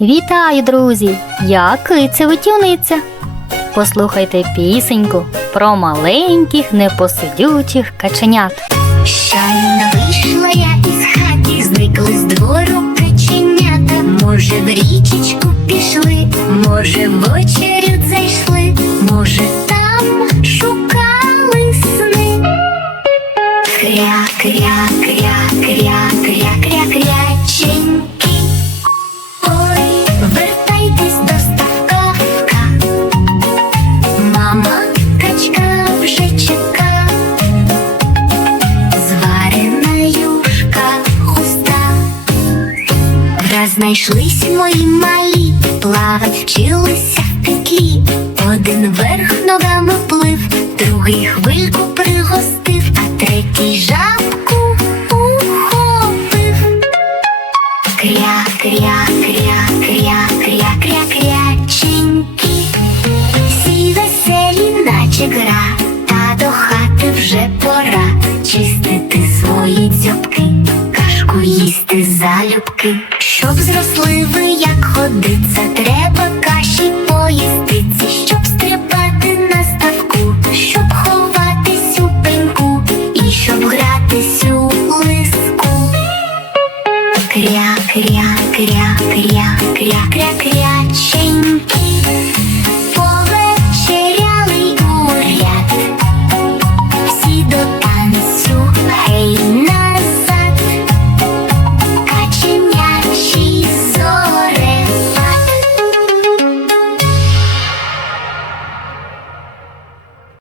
Вітаю, друзі! Я киця витівниця. Послухайте пісеньку про маленьких непосидючих каченят. Щойно вийшла я із хаті, зникли з двору каченята. Може, в річечку пішли, може, в очеред зайшли, може, там шукали сни. Кря, кря, кря, кря, кря, кря, кряченьки. Враз знайшлись мої малі, плавать вчилися в петлі. Один вверх ногами плив, другий хвильку пригостив, а третій жабку ухопив. Кря, кря, кря, кря, кря, кря, кряченьки. Всі веселі, наче гра, та до хати вже пора чистити залюбки. Щоб зросли ви, як ходиться, треба каші поїстиці, щоб стрибати на ставку, щоб ховатись у пеньку і щоб гратись у лиску. Кря, кря, кря, кря, кря, кря, кряченьки.